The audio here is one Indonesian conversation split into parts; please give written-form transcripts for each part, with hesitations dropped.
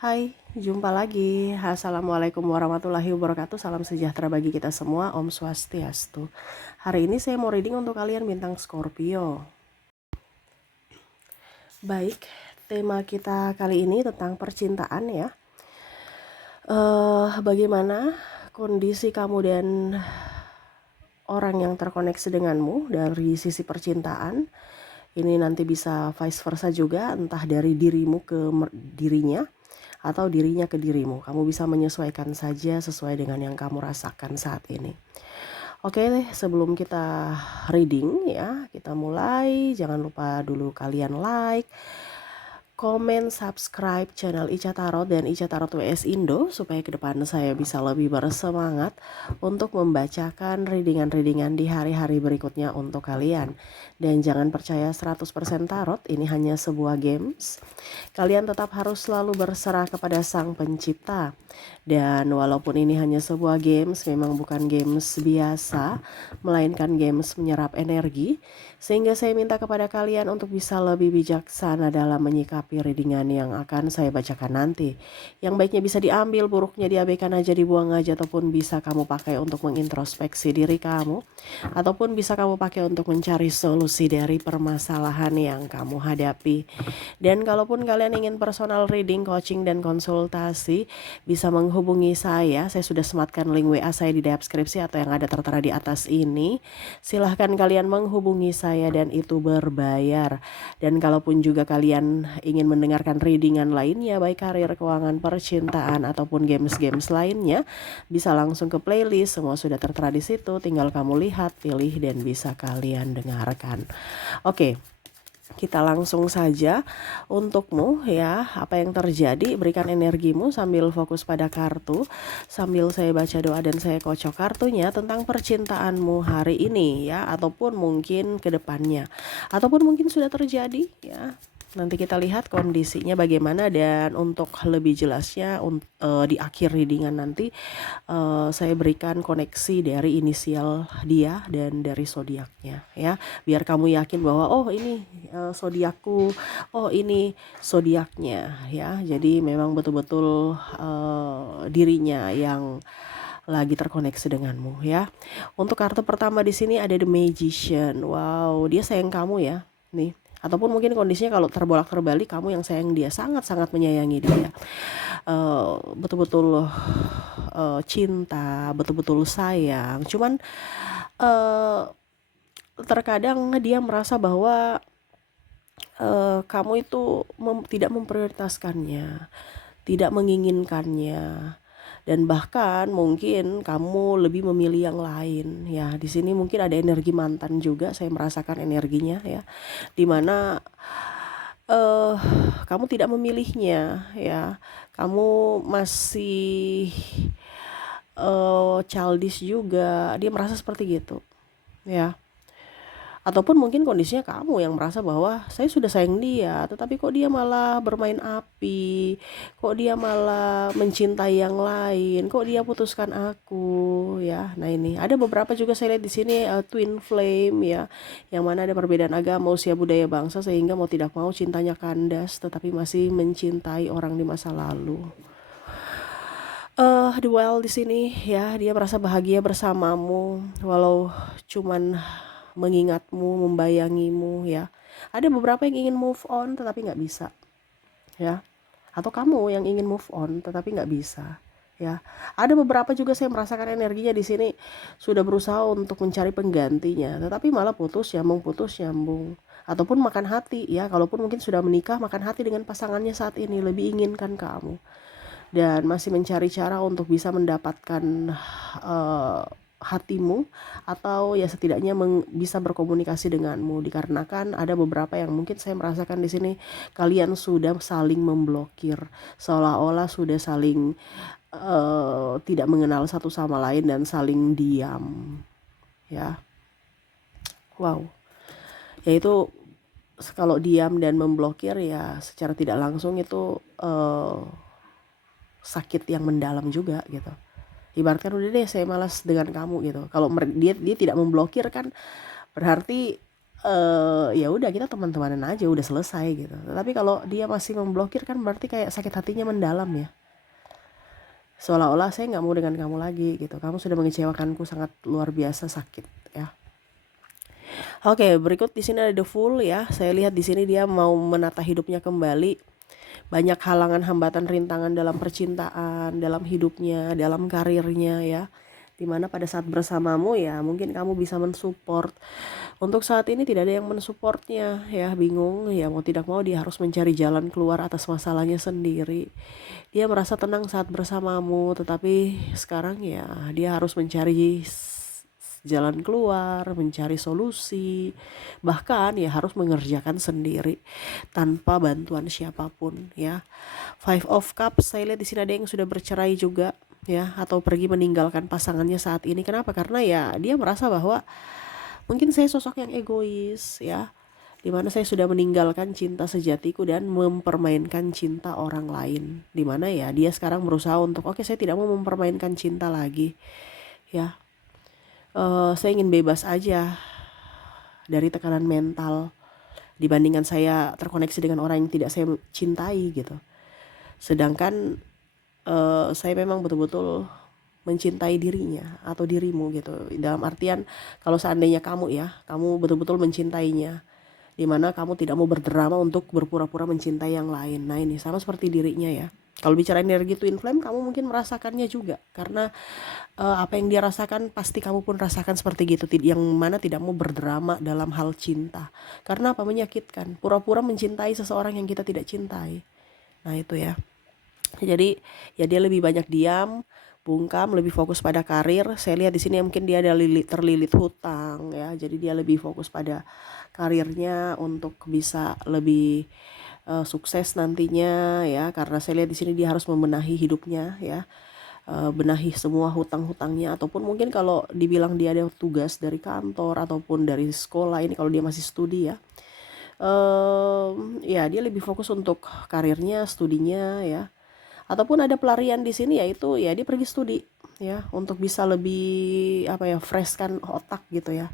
Hai, jumpa lagi. Assalamualaikum warahmatullahi wabarakatuh. Salam sejahtera bagi kita semua. Om Swastiastu. Hari ini saya mau reading untuk kalian bintang Scorpio. Baik, tema kita kali ini tentang percintaan ya. Bagaimana kondisi kamu dan orang yang terkoneksi denganmu dari sisi percintaan? Ini nanti bisa vice versa juga, entah dari dirimu ke dirinya atau dirinya ke dirimu. Kamu bisa menyesuaikan saja sesuai dengan yang kamu rasakan saat ini. Oke, sebelum kita reading ya, kita mulai. Jangan lupa dulu kalian like, komen, subscribe channel Ica Tarot dan Ica Tarot WS Indo supaya ke depan saya bisa lebih bersemangat untuk membacakan readingan-readingan di hari-hari berikutnya untuk kalian. Dan jangan percaya 100% tarot, ini hanya sebuah games. Kalian tetap harus selalu berserah kepada Sang Pencipta. Dan walaupun ini hanya sebuah games, memang bukan games biasa, melainkan games menyerap energi. Sehingga saya minta kepada kalian untuk bisa lebih bijaksana dalam menyikapi readingan yang akan saya bacakan nanti. Yang baiknya bisa diambil, buruknya diabaikan aja, dibuang aja, ataupun bisa kamu pakai untuk mengintrospeksi diri kamu, ataupun bisa kamu pakai untuk mencari solusi dari permasalahan yang kamu hadapi. Dan kalaupun kalian ingin personal reading, coaching, dan konsultasi, bisa menghubungi saya. Saya sudah sematkan link WA saya di deskripsi atau yang ada tertera di atas ini. Silahkan kalian menghubungi saya dan itu berbayar. Dan kalaupun juga kalian ingin mendengarkan readingan lainnya, baik karir, keuangan, percintaan, ataupun games-games lainnya, bisa langsung ke playlist. Semua sudah tertera di situ. Tinggal kamu lihat, pilih, dan bisa kalian dengarkan. Oke. Kita langsung saja untukmu ya, apa yang terjadi, berikan energimu sambil fokus pada kartu, sambil saya baca doa dan saya kocok kartunya tentang percintaanmu hari ini ya, ataupun mungkin ke depannya, ataupun mungkin sudah terjadi ya. Nanti kita lihat kondisinya bagaimana, dan untuk lebih jelasnya di akhir readingan nanti saya berikan koneksi dari inisial dia dan dari zodiaknya ya, biar kamu yakin bahwa oh ini zodiakku, oh ini zodiaknya ya. Jadi memang betul-betul dirinya yang lagi terkoneksi denganmu ya. Untuk kartu pertama di sini ada The Magician. Wow, dia sayang kamu ya nih. Ataupun mungkin kondisinya kalau terbolak-terbalik kamu yang sayang dia, sangat-sangat menyayangi dia. Betul-betul cinta, betul-betul sayang. Cuman terkadang dia merasa bahwa kamu itu tidak memprioritaskannya, tidak menginginkannya, dan bahkan mungkin kamu lebih memilih yang lain ya. Di sini mungkin ada energi mantan juga, saya merasakan energinya ya, dimana kamu tidak memilihnya ya, kamu masih childish juga, dia merasa seperti gitu ya. Ataupun mungkin kondisinya kamu yang merasa bahwa saya sudah sayang dia, tetapi kok dia malah bermain api, kok dia malah mencintai yang lain, kok dia putuskan aku ya. Nah ini ada beberapa juga saya lihat di sini twin flame ya, yang mana ada perbedaan agama, usia, budaya, bangsa, sehingga mau tidak mau cintanya kandas, tetapi masih mencintai orang di masa lalu. The Well di sini ya, dia merasa bahagia bersamamu walau cuman mengingatmu, membayangimu ya. Ada beberapa yang ingin move on tetapi nggak bisa ya. Atau kamu yang ingin move on tetapi nggak bisa ya. Ada beberapa juga saya merasakan energinya di sini sudah berusaha untuk mencari penggantinya, tetapi malah putus nyambung. Ataupun makan hati ya, kalaupun mungkin sudah menikah, makan hati dengan pasangannya saat ini, lebih inginkan kamu dan masih mencari cara untuk bisa mendapatkan hatimu, atau ya setidaknya bisa berkomunikasi denganmu, dikarenakan ada beberapa yang mungkin saya merasakan di sini kalian sudah saling memblokir, seolah-olah sudah saling tidak mengenal satu sama lain dan saling diam ya. Wow, yaitu kalau diam dan memblokir ya secara tidak langsung itu sakit yang mendalam juga gitu. Ibaratkan udah deh saya malas dengan kamu gitu. Kalau dia tidak memblokir kan berarti ya udah kita teman-temanan aja, udah selesai gitu. Tapi kalau dia masih memblokir kan berarti kayak sakit hatinya mendalam ya. Seolah-olah saya nggak mau dengan kamu lagi gitu. Kamu sudah mengecewakanku sangat luar biasa, sakit ya. Oke, berikut di sini ada The Fool ya. Saya lihat di sini dia mau menata hidupnya kembali. Banyak halangan, hambatan, rintangan dalam percintaan, dalam hidupnya, dalam karirnya ya. Dimana pada saat bersamamu ya mungkin kamu bisa mensupport. Untuk saat ini tidak ada yang mensupportnya ya, bingung ya, mau tidak mau dia harus mencari jalan keluar atas masalahnya sendiri. Dia merasa tenang saat bersamamu, tetapi sekarang ya dia harus mencari jalan keluar, mencari solusi, bahkan ya harus mengerjakan sendiri tanpa bantuan siapapun ya. Five of Cups, saya lihat di sini ada yang sudah bercerai juga ya, atau pergi meninggalkan pasangannya saat ini. Kenapa? Karena ya dia merasa bahwa mungkin saya sosok yang egois ya, dimana saya sudah meninggalkan cinta sejatiku dan mempermainkan cinta orang lain. Dimana ya dia sekarang berusaha untuk oke, saya tidak mau mempermainkan cinta lagi ya. Saya ingin bebas aja dari tekanan mental dibandingkan saya terkoneksi dengan orang yang tidak saya cintai gitu. Sedangkan saya memang betul-betul mencintai dirinya atau dirimu gitu. Dalam artian kalau seandainya kamu ya, kamu betul-betul mencintainya, dimana kamu tidak mau berdrama untuk berpura-pura mencintai yang lain. Nah ini sama seperti dirinya ya. Kalau bicara energi twin flame, kamu mungkin merasakannya juga karena apa yang dia rasakan pasti kamu pun rasakan seperti gitu. Yang mana tidak mau berdrama dalam hal cinta. Karena apa? Menyakitkan. Pura-pura mencintai seseorang yang kita tidak cintai. Nah itu ya. Jadi ya dia lebih banyak diam, bungkam, lebih fokus pada karir. Saya lihat di sini mungkin dia ada terlilit hutang ya. Jadi dia lebih fokus pada karirnya untuk bisa lebih sukses nantinya ya. Karena saya lihat di sini dia harus membenahi hidupnya ya. Benahi semua hutang-hutangnya, ataupun mungkin kalau dibilang dia ada tugas dari kantor ataupun dari sekolah, ini kalau dia masih studi ya. Ya dia lebih fokus untuk karirnya, studinya ya. Ataupun ada pelarian di sini yaitu ya dia pergi studi ya untuk bisa lebih apa ya, fresh kan otak gitu ya.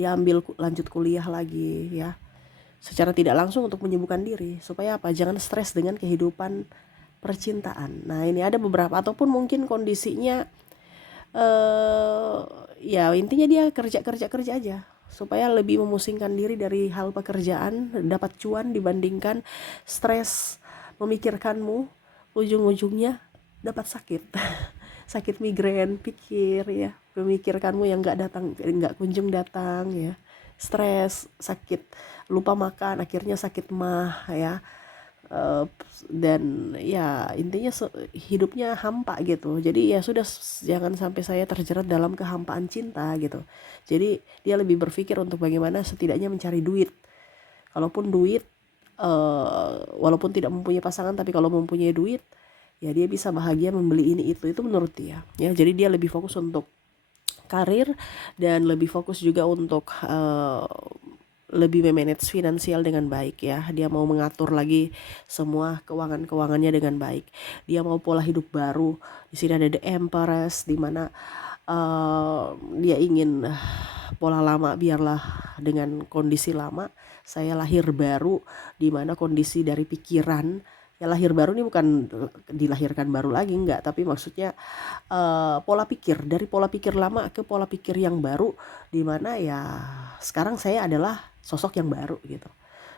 Dia ambil lanjut kuliah lagi ya. Secara tidak langsung untuk menyibukkan diri supaya apa? Jangan stres dengan kehidupan percintaan. Nah, ini ada beberapa ataupun mungkin kondisinya ya intinya dia kerja aja supaya lebih memusingkan diri dari hal pekerjaan, dapat cuan dibandingkan stres memikirkanmu, ujung-ujungnya dapat sakit. Sakit migrain, pikir ya, memikirkanmu yang nggak kunjung datang ya, stres, sakit, lupa makan, akhirnya sakit mah ya. Dan ya intinya hidupnya hampa gitu. Jadi ya sudah, jangan sampai saya terjerat dalam kehampaan cinta gitu. Jadi dia lebih berpikir untuk bagaimana setidaknya mencari duit. Kalaupun duit, walaupun tidak mempunyai pasangan, tapi kalau mempunyai duit ya dia bisa bahagia membeli ini itu menurut dia ya. Jadi dia lebih fokus untuk karir dan lebih fokus juga untuk lebih memanage finansial dengan baik ya. Dia mau mengatur lagi semua keuangannya dengan baik. Dia mau pola hidup baru. Di sini ada The Empress, di mana dia ingin pola lama biarlah dengan kondisi lama. Saya lahir baru, di mana kondisi dari pikiran ya, lahir baru ini bukan dilahirkan baru lagi, enggak, tapi maksudnya pola pikir, dari pola pikir lama ke pola pikir yang baru, di mana ya sekarang saya adalah sosok yang baru gitu.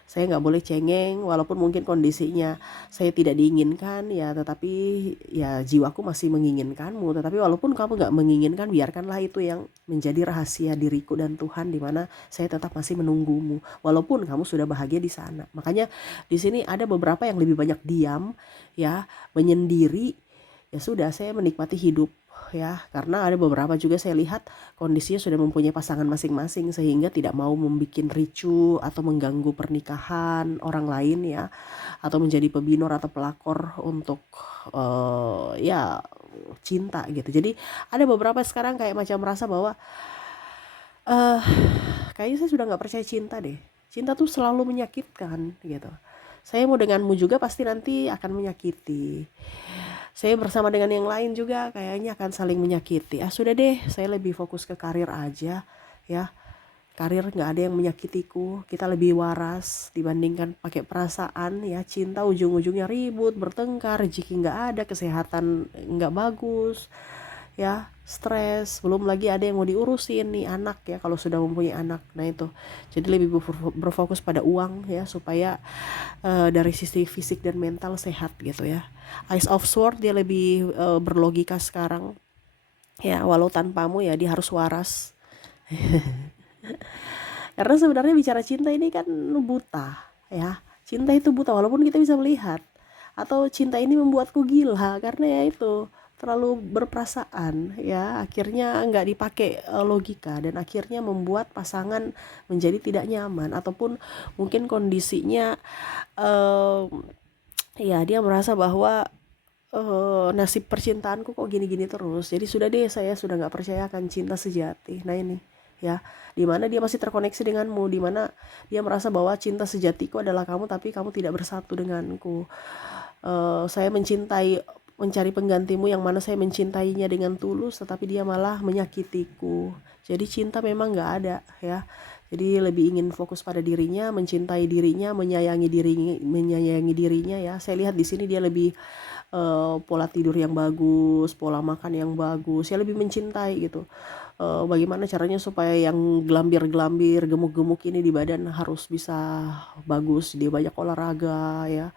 Saya nggak boleh cengeng walaupun mungkin kondisinya saya tidak diinginkan ya, tetapi ya jiwaku masih menginginkanmu. Tetapi walaupun kamu nggak menginginkan, biarkanlah itu yang menjadi rahasia diriku dan Tuhan, di mana saya tetap masih menunggumu walaupun kamu sudah bahagia di sana. Makanya di sini ada beberapa yang lebih banyak diam ya, menyendiri. Ya sudah, saya menikmati hidup ya, karena ada beberapa juga saya lihat kondisinya sudah mempunyai pasangan masing-masing sehingga tidak mau membuat ricu atau mengganggu pernikahan orang lain ya, atau menjadi pebinor atau pelakor untuk ya cinta gitu. Jadi ada beberapa sekarang kayak macam merasa bahwa kayaknya saya sudah nggak percaya cinta deh. Cinta tuh selalu menyakitkan gitu. Saya mau denganmu juga pasti nanti akan menyakiti. Saya bersama dengan yang lain juga kayaknya akan saling menyakiti. Sudah deh, saya lebih fokus ke karir aja ya. karir nggak ada yang menyakitiku, kita lebih waras dibandingkan pakai perasaan ya. Cinta ujung-ujungnya ribut, bertengkar, rezeki nggak ada, kesehatan nggak bagus ya, stres, belum lagi ada yang mau diurusin nih anak ya kalau sudah mempunyai anak. Nah itu, jadi lebih berfokus pada uang ya, supaya dari sisi fisik dan mental sehat gitu ya. Eyes of Sword dia lebih berlogika sekarang ya, walau tanpamu ya dia harus waras. Karena sebenarnya bicara cinta ini kan buta ya. Cinta itu buta walaupun kita bisa melihat. Atau cinta ini membuatku gila karena ya itu terlalu berperasaan ya, akhirnya nggak dipakai logika, dan akhirnya membuat pasangan menjadi tidak nyaman, ataupun mungkin kondisinya eh, ya dia merasa bahwa nasib percintaanku kok gini-gini terus, jadi sudah deh, saya sudah nggak percaya akan cinta sejati. Nah ini ya, dimana dia masih terkoneksi denganmu, dimana dia merasa bahwa cinta sejatiku adalah kamu, tapi kamu tidak bersatu denganku. Saya mencintai, mencari penggantimu yang mana saya mencintainya dengan tulus, tetapi dia malah menyakitiku. Jadi cinta memang nggak ada ya. Jadi lebih ingin fokus pada dirinya, mencintai dirinya, menyayangi dirinya ya. Saya lihat di sini dia lebih pola tidur yang bagus, pola makan yang bagus, ya lebih mencintai gitu. Bagaimana caranya supaya yang gelambir-gelambir, gemuk-gemuk ini di badan harus bisa bagus, dia banyak olahraga ya.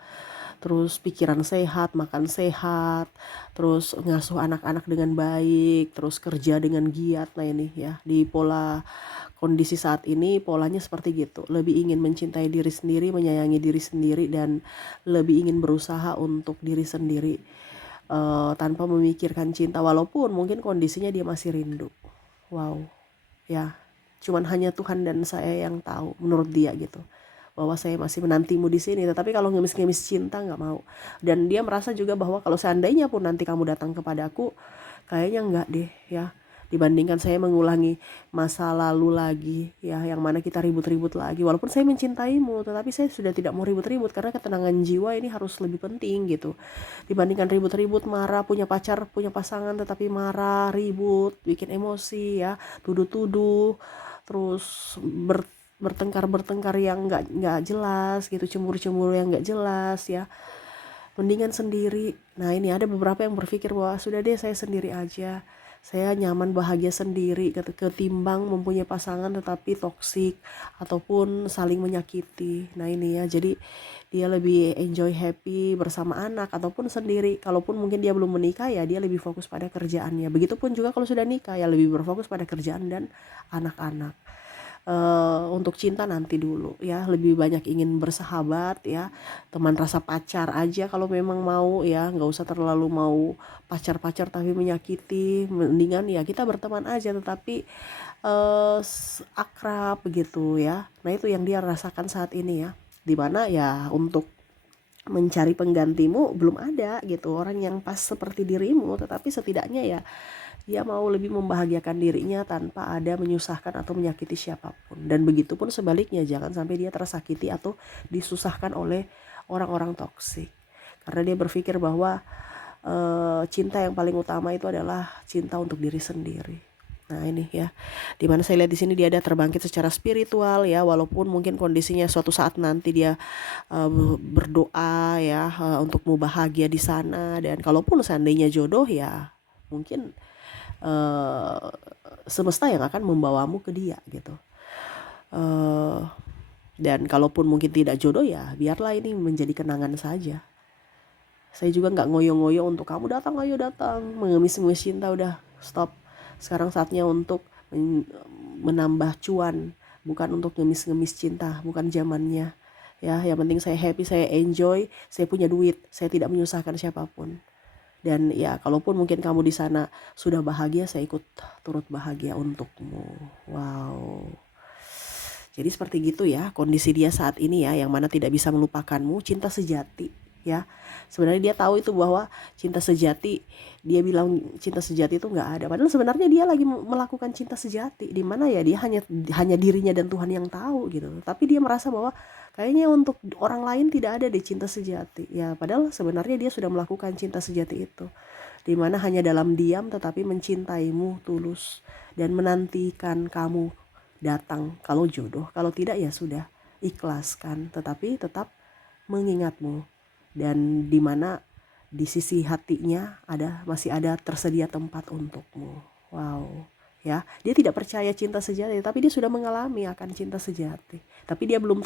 Terus pikiran sehat, makan sehat, terus ngasuh anak-anak dengan baik, terus kerja dengan giat. Nah ini ya, di pola kondisi saat ini polanya seperti gitu, lebih ingin mencintai diri sendiri, menyayangi diri sendiri, dan lebih ingin berusaha untuk diri sendiri, tanpa memikirkan cinta, walaupun mungkin kondisinya dia masih rindu. Wow ya, cuman hanya Tuhan dan saya yang tahu menurut dia gitu, bahwa saya masih menantimu di sini. Tetapi kalau ngemis-ngemis cinta nggak mau. Dan dia merasa juga bahwa kalau seandainya pun nanti kamu datang kepadaku, kayaknya nggak deh ya, dibandingkan saya mengulangi masa lalu lagi ya, yang mana kita ribut-ribut lagi. Walaupun saya mencintaimu, tetapi saya sudah tidak mau ribut-ribut, karena ketenangan jiwa ini harus lebih penting gitu, dibandingkan ribut-ribut, marah, punya pacar, punya pasangan tetapi marah, ribut, bikin emosi ya, tuduh-tuduh, terus bertengkar yang nggak jelas gitu, cemburu-cemburu yang nggak jelas ya. Mendingan sendiri. Nah ini ada beberapa yang berpikir bahwa sudah deh, saya sendiri aja, saya nyaman bahagia sendiri, ketimbang mempunyai pasangan tetapi toksik ataupun saling menyakiti. Nah ini ya, jadi dia lebih enjoy happy bersama anak ataupun sendiri. Kalaupun mungkin dia belum menikah ya, dia lebih fokus pada kerjaannya. Begitupun juga kalau sudah nikah ya, lebih berfokus pada kerjaan dan anak-anak. Untuk cinta nanti dulu ya, lebih banyak ingin bersahabat ya, teman rasa pacar aja kalau memang mau ya, nggak usah terlalu mau pacar-pacar tapi menyakiti, mendingan ya kita berteman aja tetapi akrab begitu ya. Nah itu yang dia rasakan saat ini ya, dimana ya untuk mencari penggantimu belum ada gitu, orang yang pas seperti dirimu, tetapi setidaknya ya dia mau lebih membahagiakan dirinya tanpa ada menyusahkan atau menyakiti siapapun. Dan begitu pun sebaliknya, jangan sampai dia tersakiti atau disusahkan oleh orang-orang toksik. Karena dia berpikir bahwa cinta yang paling utama itu adalah cinta untuk diri sendiri. Nah ini ya, dimana saya lihat di sini dia ada terbangkit secara spiritual ya, walaupun mungkin kondisinya suatu saat nanti dia berdoa ya, untuk mau bahagia di sana. Dan kalaupun seandainya jodoh ya, mungkin uh, semesta yang akan membawamu ke dia gitu. Uh, dan kalaupun mungkin tidak jodoh ya, biarlah ini menjadi kenangan saja. Saya juga nggak ngoyo-ngoyo untuk kamu datang, ayo datang, mengemis-ngemis cinta, udah stop. Sekarang saatnya untuk menambah cuan, bukan untuk ngemis-ngemis cinta, bukan zamannya. Ya, yang penting saya happy, saya enjoy, saya punya duit, saya tidak menyusahkan siapapun. Dan ya kalaupun mungkin kamu di sana sudah bahagia, saya ikut turut bahagia untukmu. Wow. Jadi seperti gitu ya kondisi dia saat ini ya, yang mana tidak bisa melupakanmu, cinta sejati ya. Sebenarnya dia tahu itu bahwa cinta sejati, dia bilang cinta sejati itu nggak ada. Padahal sebenarnya dia lagi melakukan cinta sejati, di mana ya dia hanya dirinya dan Tuhan yang tahu gitu. Tapi dia merasa bahwa kayaknya untuk orang lain tidak ada deh cinta sejati. Ya padahal sebenarnya dia sudah melakukan cinta sejati itu, di mana hanya dalam diam tetapi mencintaimu tulus dan menantikan kamu datang kalau jodoh, kalau tidak ya sudah, ikhlaskan, tetapi tetap mengingatmu, dan di mana di sisi hatinya masih ada tersedia tempat untukmu. Wow, ya, dia tidak percaya cinta sejati, tapi dia sudah mengalami akan cinta sejati, tapi dia belum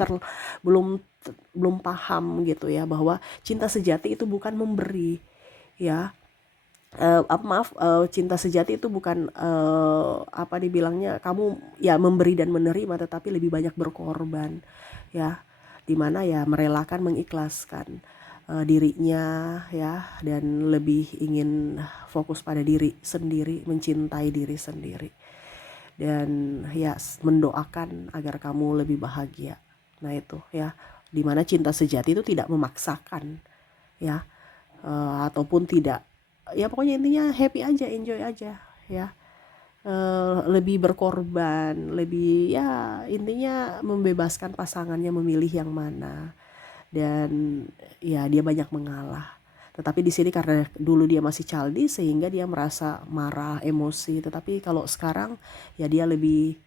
belum paham gitu ya, bahwa cinta sejati itu bukan memberi, ya. Cinta sejati itu bukan apa dibilangnya, kamu ya memberi dan menerima, tetapi lebih banyak berkorban, ya, dimana ya merelakan, mengikhlaskan dirinya, ya, dan lebih ingin fokus pada diri sendiri, mencintai diri sendiri, dan ya mendoakan agar kamu lebih bahagia. Nah itu ya, dimana cinta sejati itu tidak memaksakan, ya, ataupun tidak, ya pokoknya intinya happy aja, enjoy aja, ya. Lebih berkorban, lebih, ya intinya membebaskan pasangannya memilih yang mana, dan ya dia banyak mengalah. Tetapi di sini karena dulu dia masih childish sehingga dia merasa marah, emosi, tetapi kalau sekarang ya dia lebih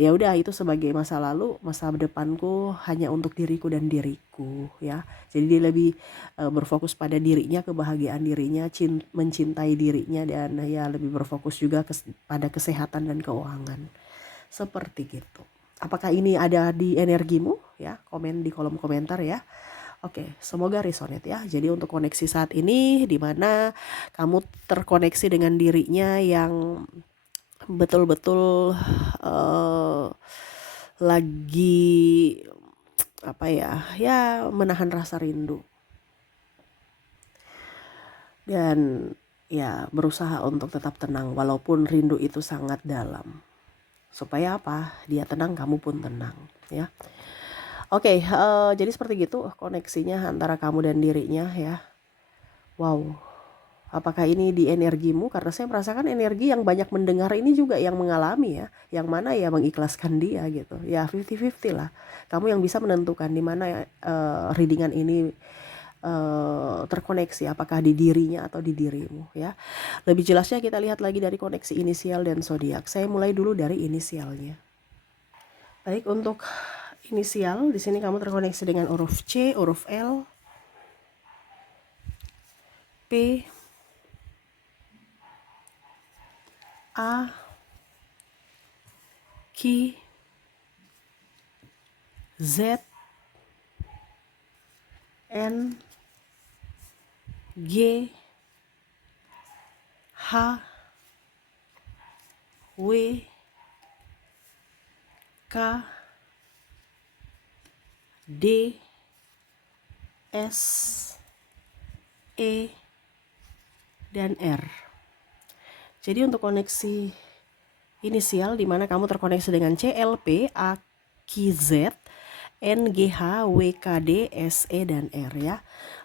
ya udah, itu sebagai masa lalu, masa depanku hanya untuk diriku dan diriku, ya. Jadi dia lebih berfokus pada dirinya, kebahagiaan dirinya, mencintai dirinya, dan ya lebih berfokus juga pada kesehatan dan keuangan, seperti gitu. Apakah ini ada di energimu? Ya, komen di kolom komentar ya. Oke, semoga resonate ya. Jadi untuk koneksi saat ini, di mana kamu terkoneksi dengan dirinya yang betul-betul lagi apa ya menahan rasa rindu, dan ya berusaha untuk tetap tenang walaupun rindu itu sangat dalam, supaya apa, dia tenang, kamu pun tenang, ya. Oke, jadi seperti gitu koneksinya antara kamu dan dirinya, ya. Wow, apakah ini di energimu? Karena saya merasakan energi yang banyak mendengar ini juga yang mengalami, ya, yang mana ya mengikhlaskan dia gitu, ya 50-50 lah. Kamu yang bisa menentukan di mana readingan ini terkoneksi, apakah di dirinya atau di dirimu, ya. Lebih jelasnya kita lihat lagi dari koneksi inisial dan zodiak. Saya mulai dulu dari inisialnya. Baik, untuk inisial di sini kamu terkoneksi dengan huruf C, huruf L, P, A, Q, Z, N, G, H, W, K, D, S, E, dan R. Jadi untuk koneksi inisial di mana kamu terkoneksi dengan CLP, AQZ, NGH, WKD, SE, dan R, ya.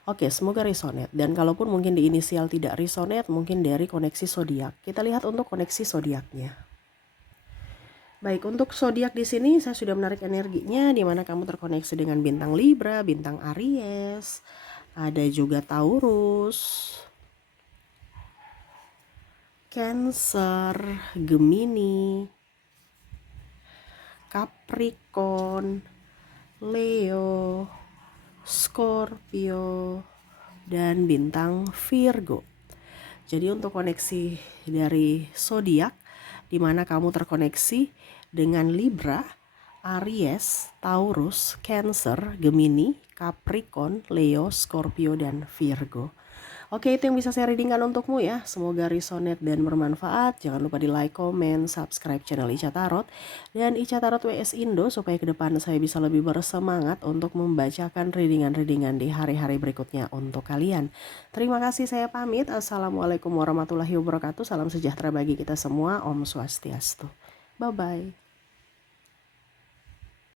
Oke, semoga resonate. Dan kalaupun mungkin di inisial tidak resonate, mungkin dari koneksi zodiak. Kita lihat untuk koneksi zodiaknya. Baik, untuk zodiak di sini saya sudah menarik energinya, di mana kamu terkoneksi dengan bintang Libra, bintang Aries, ada juga Taurus, Cancer, Gemini, Capricorn, Leo, Scorpio, dan bintang Virgo. Jadi untuk koneksi dari zodiak, di mana kamu terkoneksi dengan Libra, Aries, Taurus, Cancer, Gemini, Capricorn, Leo, Scorpio, dan Virgo. Oke, itu yang bisa saya readingkan untukmu ya. Semoga resonate dan bermanfaat. Jangan lupa di like, comment, subscribe channel Ica Tarot dan Ica Tarot WS Indo, supaya ke depan saya bisa lebih bersemangat untuk membacakan readingan-readingan di hari-hari berikutnya untuk kalian. Terima kasih, saya pamit. Assalamualaikum warahmatullahi wabarakatuh. Salam sejahtera bagi kita semua. Om Swastiastu. Bye-bye.